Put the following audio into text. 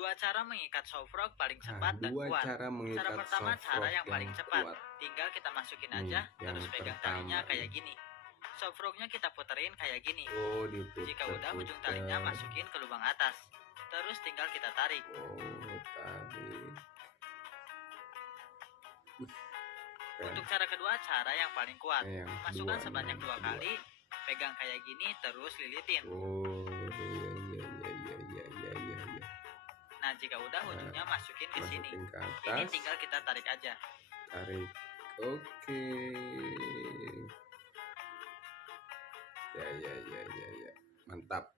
Dua cara mengikat shove frog paling cepat dan Dua kuat. cara mengikat Cara pertama shove cara frog yang paling cepat. kuat. Tinggal kita masukin Nih, aja, yang terus pegang pertama talinya kayak nih. gini. Shove frognya kita puterin kayak gini. Oh, diputer. Jika udah ujung talinya masukin ke lubang atas. Terus tinggal kita tarik. Oh, tarik. Untuk cara kedua, cara yang paling kuat. Masukkan kedua, sebanyak 2 kali, pegang kayak gini, terus lilitin. Oh, iya. Nah, jika udah ujungnya masukin ke sini. Ke atas. Ini tinggal kita tarik aja. Tarik. Oke. Ya. Mantap.